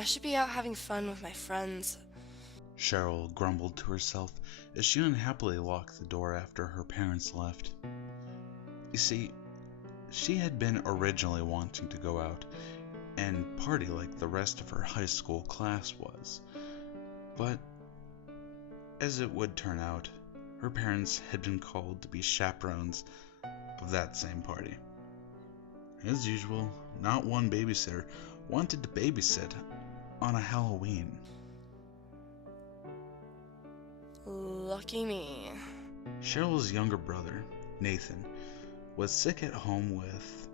I should be out having fun with my friends. Cheryl grumbled to herself as she unhappily locked the door after her parents left. You see, she had been originally wanting to go out and party like the rest of her high school class was, but as it would turn out, her parents had been called to be chaperones of that same party. As usual, not one babysitter wanted to babysit on a Halloween. Lucky me. Cheryl's younger brother, Nathan, was sick at home with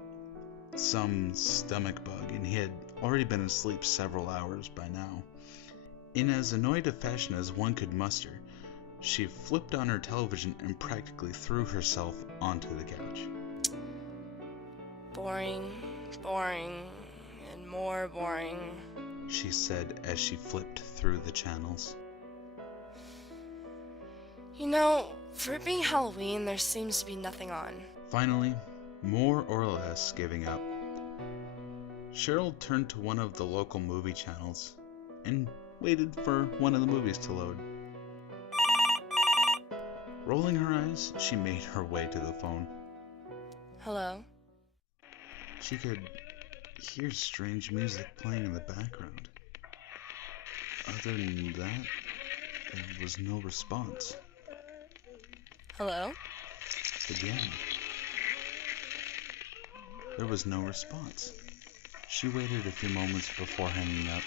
some stomach bug, and he had already been asleep several hours by now. In as annoyed a fashion as one could muster, she flipped on her television and practically threw herself onto the couch. Boring, and more boring, she said as she flipped through the channels. You know, for it being Halloween, there seems to be nothing on. Finally, more or less giving up, Cheryl turned to one of the local movie channels and waited for one of the movies to load. Rolling her eyes, she made her way to the phone. Hello? She could hear strange music playing in the background. Other than that, there was no response. Hello? Again, there was no response. She waited a few moments before hanging up.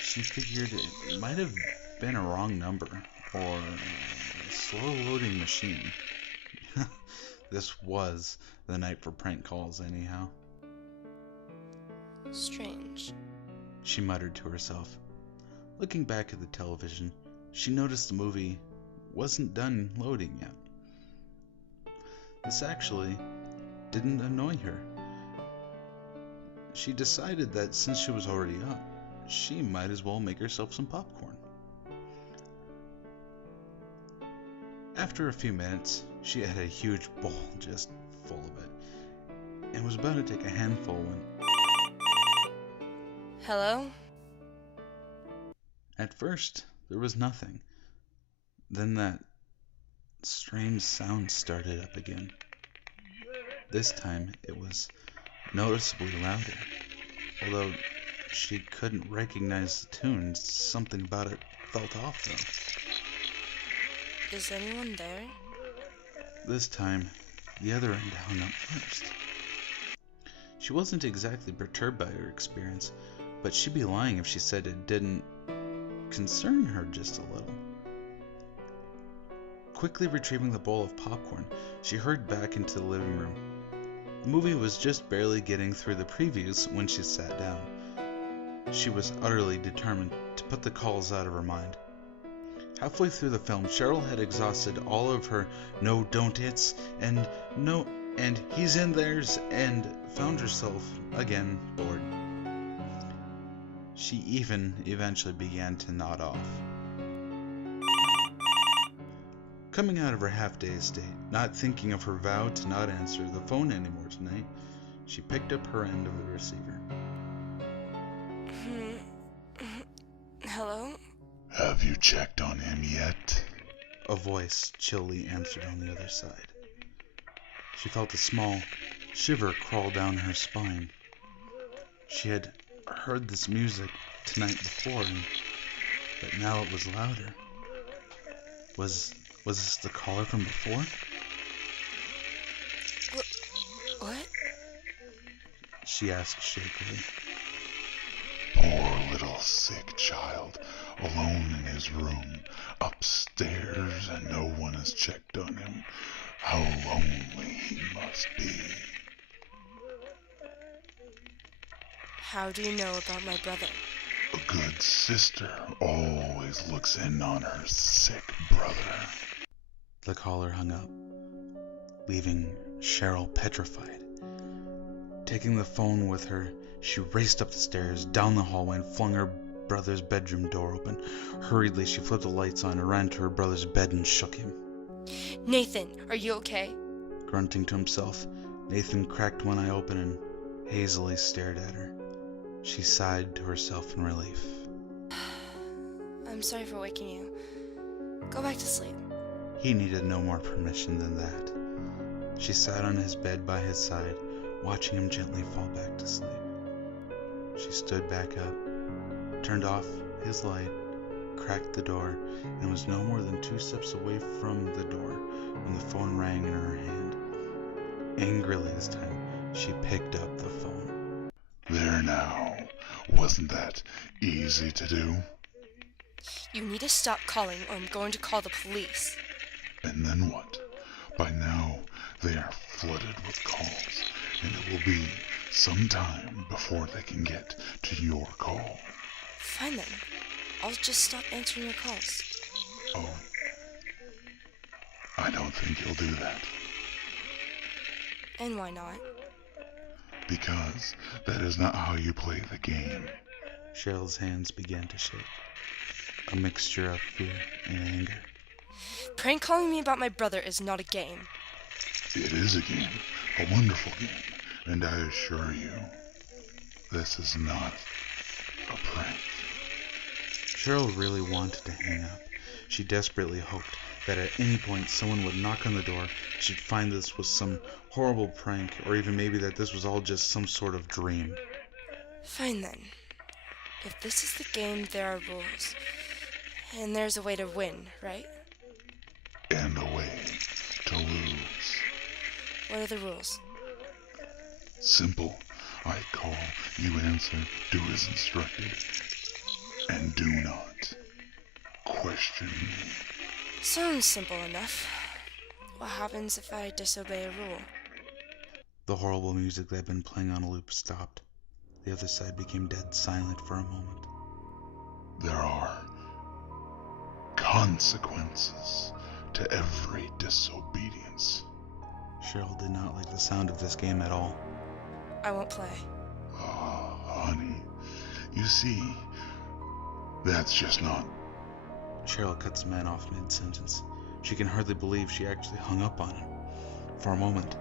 She figured it might have been a wrong number or a slow-loading machine. This was the night for prank calls anyhow. Strange, she muttered to herself. Looking back at the television, she noticed the movie wasn't done loading yet. This actually didn't annoy her. She decided that since she was already up, she might as well make herself some popcorn. After a few minutes, she had a huge bowl just full of it, and was about to take a handful when... Hello? At first, there was nothing. Then that strange sound started up again. This time, it was noticeably louder. Although she couldn't recognize the tune, something about it felt off though. Is anyone there? This time, the other end hung up first. She wasn't exactly perturbed by her experience, but she'd be lying if she said it didn't concern her just a little. Quickly retrieving the bowl of popcorn, she hurried back into the living room. The movie was just barely getting through the previews when she sat down. She was utterly determined to put the calls out of her mind. Halfway through the film, Cheryl had exhausted all of her no don't it's and no and he's in theirs and found herself again bored. She even eventually began to nod off. Coming out of her half-dazed state, not thinking of her vow to not answer the phone anymore tonight, she picked up her end of the receiver. Hello? Have you checked on him yet? A voice chilly answered on the other side. She felt a small shiver crawl down her spine. She had heard this music tonight before, but now it was louder. Was this the caller from before? What? She asked shakily. Poor little sick child, alone in his room, upstairs, and no one has checked on him. How lonely he must be. How do you know about my brother? A good sister always looks in on her sick brother. The caller hung up, leaving Cheryl petrified. Taking the phone with her, she raced up the stairs, down the hallway, and flung her brother's bedroom door open. Hurriedly, she flipped the lights on and ran to her brother's bed and shook him. Nathan, are you okay? Grunting to himself, Nathan cracked one eye open and hazily stared at her. She sighed to herself in relief. I'm sorry for waking you. Go back to sleep. He needed no more permission than that. She sat on his bed by his side, watching him gently fall back to sleep. She stood back up, turned off his light, cracked the door, and was no more than 2 steps away from the door when the phone rang in her hand. Angrily this time, she picked up the phone. There now. Wasn't that easy to do? You need to stop calling or I'm going to call the police. And then what? By now, they are flooded with calls, and it will be some time before they can get to your call. Fine then. I'll just stop answering your calls. Oh, I don't think you'll do that. And why not? Because that is not how you play the game. Cheryl's hands began to shake, a mixture of fear and anger. Prank calling me about my brother is not a game. It is a game, a wonderful game, and I assure you, this is not a prank. Cheryl really wanted to hang up. She desperately hoped that at any point someone would knock on the door, she'd find this was some horrible prank, or even maybe that this was all just some sort of dream. Fine then. If this is the game, there are rules. And there's a way to win, right? And a way to lose. What are the rules? Simple. I call, you answer, do as instructed, and do not question me. Sounds simple enough. What happens if I disobey a rule? The horrible music that had been playing on a loop stopped. The other side became dead silent for a moment. There are consequences to every disobedience. Cheryl did not like the sound of this game at all. I won't play. Ah, honey, you see, that's just not... Cheryl cuts the man off mid-sentence. She can hardly believe she actually hung up on him. For a moment,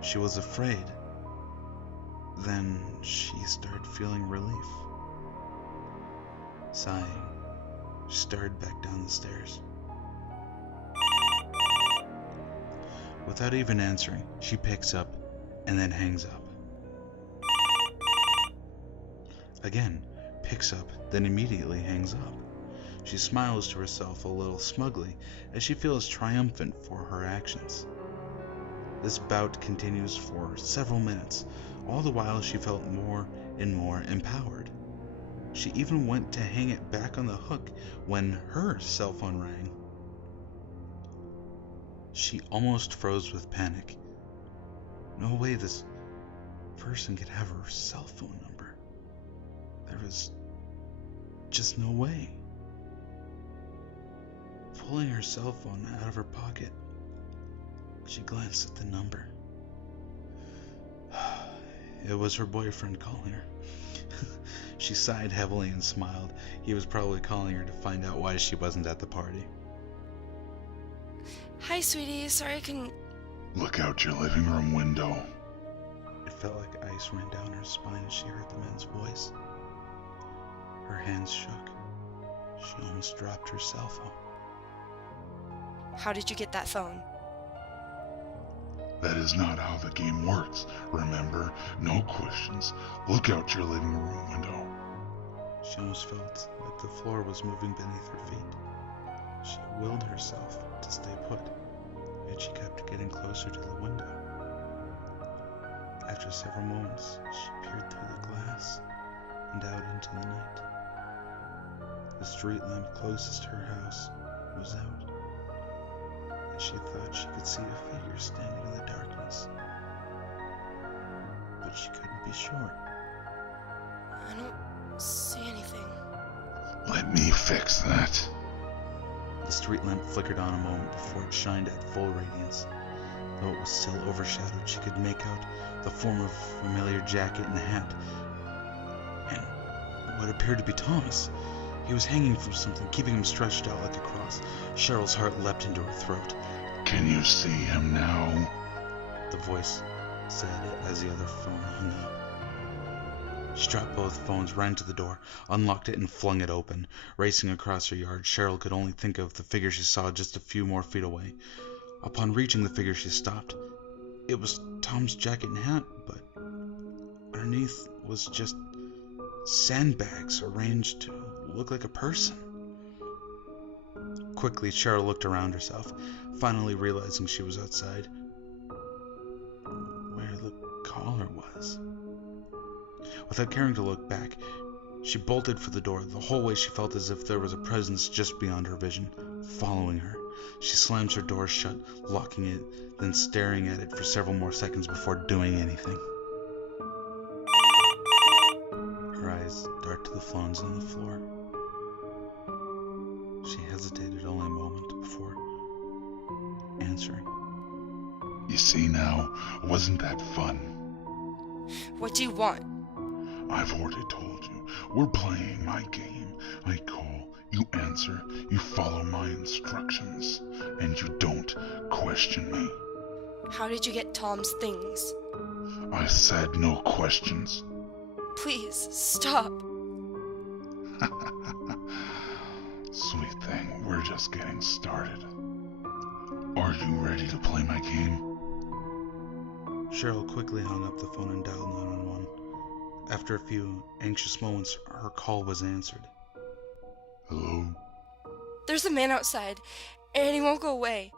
she was afraid. Then she started feeling relief. Sighing, she started back down the stairs. Without even answering, she picks up and then hangs up. Again, picks up, then immediately hangs up. She smiles to herself a little smugly as she feels triumphant for her actions. This bout continues for several minutes. All the while she felt more and more empowered. She even went to hang it back on the hook when her cell phone rang. She almost froze with panic. No way this person could have her cell phone number. There was just no way. Pulling her cell phone out of her pocket, she glanced at the number. It was her boyfriend calling her. She sighed heavily and smiled. He was probably calling her to find out why she wasn't at the party. Hi, sweetie. Sorry I couldn't... Look out your living room window. It felt like ice ran down her spine as she heard the man's voice. Her hands shook. She almost dropped her cell phone. How did you get that phone? That is not how the game works. Remember, no questions. Look out your living room window. She almost felt like the floor was moving beneath her feet. She willed herself to stay put, yet she kept getting closer to the window. After several moments, she peered through the glass and out into the night. The street lamp closest to her house was out, and she thought she could see a figure standing in the darkness, but she couldn't be sure. I don't see anything. Let me fix that. The street lamp flickered on a moment before it shined at full radiance. Though it was still overshadowed, she could make out the form of a familiar jacket and hat, and what appeared to be Thomas. He was hanging from something, keeping him stretched out like a cross. Cheryl's heart leapt into her throat. Can you see him now? The voice said as the other phone hung up. She dropped both phones, ran to the door, unlocked it, and flung it open. Racing across her yard, Cheryl could only think of the figure she saw just a few more feet away. Upon reaching the figure, she stopped. It was Tom's jacket and hat, but underneath was just sandbags arranged to look like a person. Quickly, Cheryl looked around herself, finally realizing she was outside, where the caller was. Without caring to look back, she bolted for the door. The whole way she felt as if there was a presence just beyond her vision, following her. She slams her door shut, locking it, then staring at it for several more seconds before doing anything. Her eyes dart to the phones on the floor. She hesitated only a moment before answering. You see now, wasn't that fun? What do you want? I've already told you. We're playing my game. I call, you answer, you follow my instructions, and you don't question me. How did you get Tom's things? I said no questions. Please, stop. Sweet thing, we're just getting started. Are you ready to play my game? Cheryl quickly hung up the phone and dialed 911. After a few anxious moments, her call was answered. Hello? There's a man outside, and he won't go away.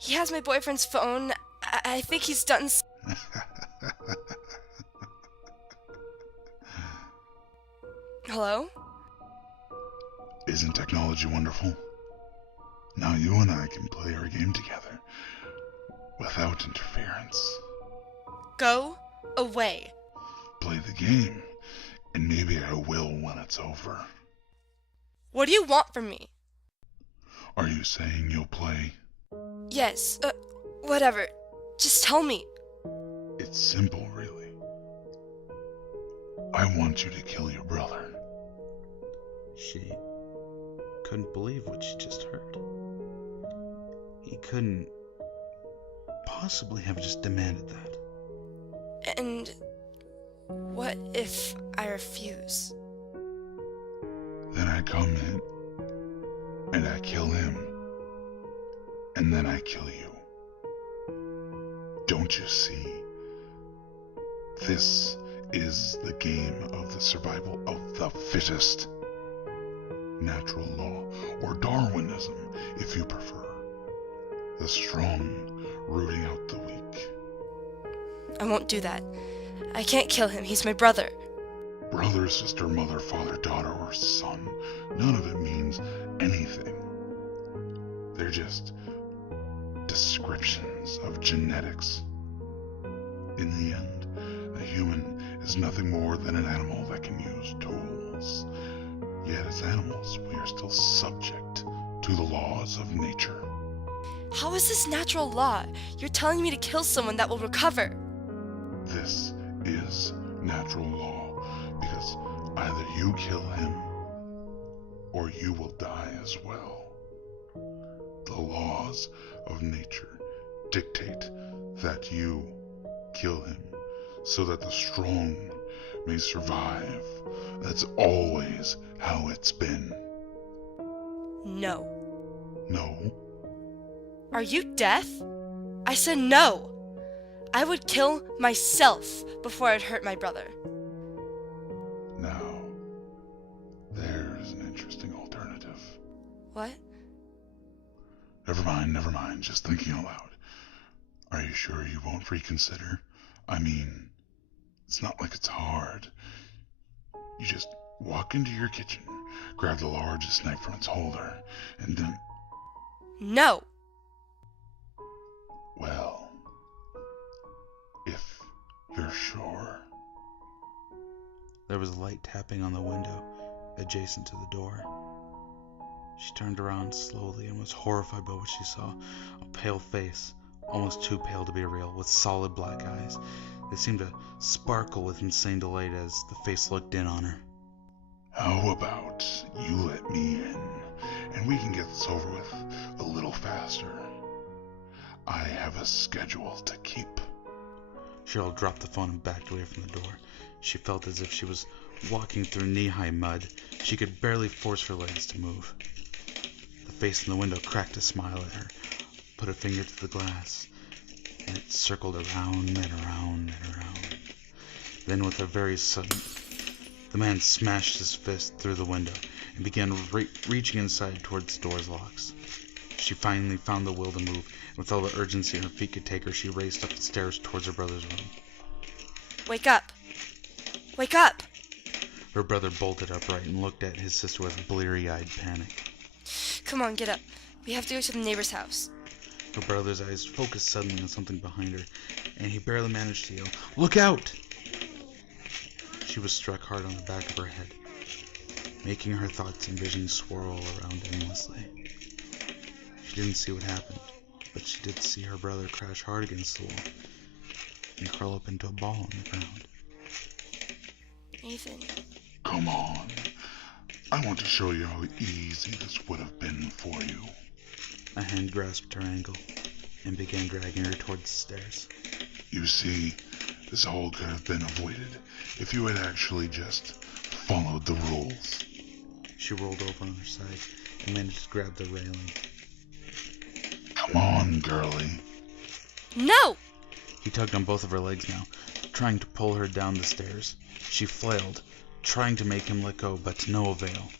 He has my boyfriend's phone. I think he's done. Hello? Isn't technology wonderful? Now you and I can play our game together without interference. Go away. Play the game, and maybe I will when it's over. What do you want from me? Are you saying you'll play? Yes, whatever. Just tell me. It's simple, really. I want you to kill your brother. She couldn't believe what she just heard. He couldn't possibly have just demanded that. And what if I refuse? Then I come in, and I kill him, and then I kill you. Don't you see? This is the game of the survival of the fittest. Natural law, or Darwinism, if you prefer. The strong rooting out the weak. I won't do that. I can't kill him. He's my brother. Brother, sister, mother, father, daughter, or son. None of it means anything. They're just descriptions of genetics. In the end, a human is nothing more than an animal that can use tools. Yet as animals, we are still subject to the laws of nature. How is this natural law? You're telling me to kill someone that will recover. This is natural law, because either you kill him, or you will die as well. The laws of nature dictate that you kill him, so that the strong may survive. That's always how it's been. No. No? Are you deaf? I said no. I would kill myself before I'd hurt my brother. Now, there's an interesting alternative. What? Never mind, just thinking out loud. Are you sure you won't reconsider? I mean, it's not like it's hard. You just walk into your kitchen, grab the largest knife from its holder, and then... No. Well, if you're sure. There was a light tapping on the window adjacent to the door. She turned around slowly and was horrified by what she saw. A pale face, almost too pale to be real, with solid black eyes. They seemed to sparkle with insane delight as the face looked in on her. How about you let me in, and we can get this over with a little faster. I have a schedule to keep. Cheryl dropped the phone and backed away from the door. She felt as if she was walking through knee-high mud. She could barely force her legs to move. The face in the window cracked a smile at her, put a finger to the glass, and it circled around and around and around. Then with a very sudden, the man smashed his fist through the window and began reaching inside towards the door's locks. She finally found the will to move, and with all the urgency her feet could take her, she raced up the stairs towards her brother's room. Wake up! Wake up! Her brother bolted upright and looked at his sister with bleary-eyed panic. Come on, get up. We have to go to the neighbor's house. Her brother's eyes focused suddenly on something behind her, and he barely managed to yell, "Look out!" She was struck hard on the back of her head, making her thoughts and visions swirl around endlessly. She didn't see what happened, but she did see her brother crash hard against the wall and curl up into a ball on the ground. Nathan. Come on. I want to show you how easy this would have been for you. A hand grasped her ankle and began dragging her towards the stairs. You see, this all could have been avoided if you had actually just followed the rules. She rolled over on her side and managed to grab the railing. Come on, girlie. No! He tugged on both of her legs now, trying to pull her down the stairs. She flailed, trying to make him let go, but to no avail.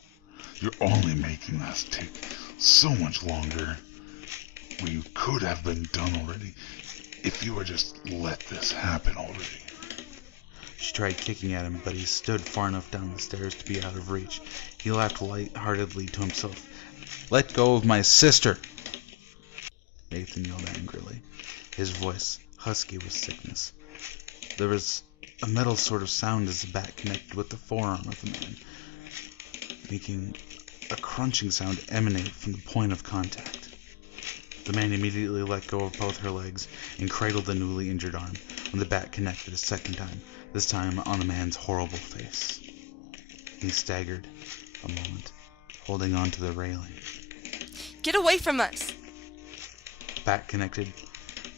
You're only making us take so much longer. We could have been done already if you had just let this happen already. She tried kicking at him, but he stood far enough down the stairs to be out of reach. He laughed lightheartedly to himself. "Let go of my sister!" Nathan yelled angrily, his voice husky with sickness. There was a metal sort of sound as the bat connected with the forearm of the man, making a crunching sound emanate from the point of contact. The man immediately let go of both her legs and cradled the newly injured arm when the bat connected a second time, this time on the man's horrible face. He staggered a moment, holding on to the railing. Get away from us! The bat connected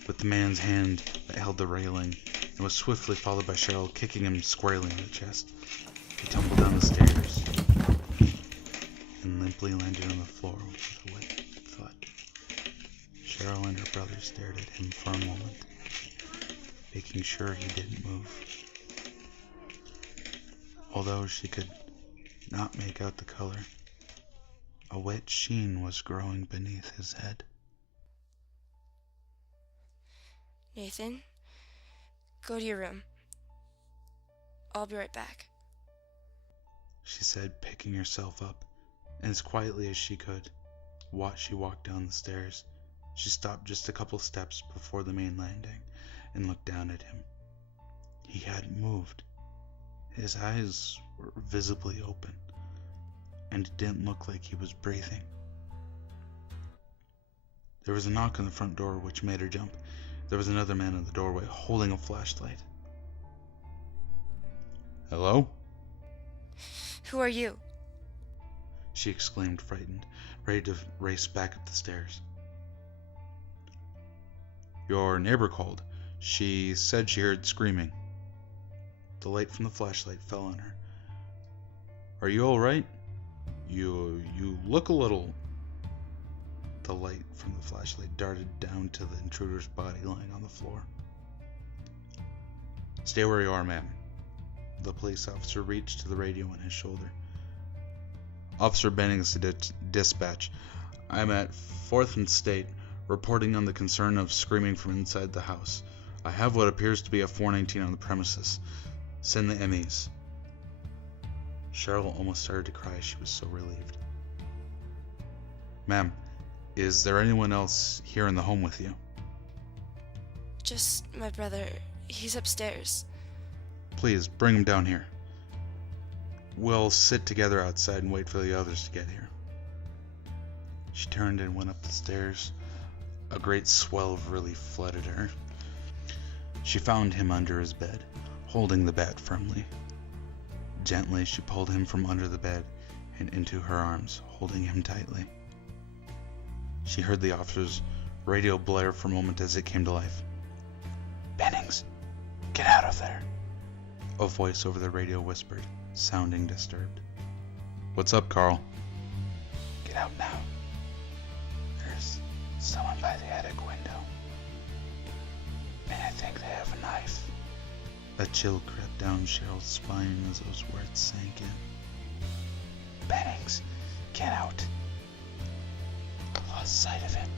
with the man's hand that held the railing and was swiftly followed by Cheryl kicking him squarely in the chest. He tumbled down the stairs and limply landed on the floor with a wet foot. Cheryl and her brother stared at him for a moment, making sure he didn't move. Although she could not make out the color, a wet sheen was growing beneath his head. Nathan, go to your room. I'll be right back. She said, picking herself up, and as quietly as she could, she walked down the stairs. She stopped just a couple steps before the main landing and looked down at him. He hadn't moved. His eyes were visibly open, and it didn't look like he was breathing. There was a knock on the front door which made her jump. There was another man in the doorway holding a flashlight. "Hello?" Who are you? She exclaimed, frightened, ready to race back up the stairs. "Your neighbor called. She said she heard screaming." The light from the flashlight fell on her. "Are you all right? You look a little..." The light from the flashlight darted down to the intruder's body lying on the floor. "Stay where you are, ma'am." The police officer reached to the radio on his shoulder. "Officer Bennings to dispatch. I'm at 4th and State, reporting on the concern of screaming from inside the house. I have what appears to be a 419 on the premises. Send the MEs." Cheryl almost started to cry. She was so relieved. "Ma'am, is there anyone else here in the home with you?" Just my brother. He's upstairs. "Please, bring him down here. We'll sit together outside and wait for the others to get here." She turned and went up the stairs. A great swell of relief flooded her. She found him under his bed, holding the bat firmly. Gently, she pulled him from under the bed and into her arms, holding him tightly. She heard the officer's radio blare for a moment as it came to life. "Bennings, get out of there. A voice over the radio whispered, sounding disturbed. What's up, Carl? Get out now. There's someone by the attic window. And I think they have a knife. A chill crept down Cheryl's spine as those words sank in. Bennings, get out. I lost sight of him.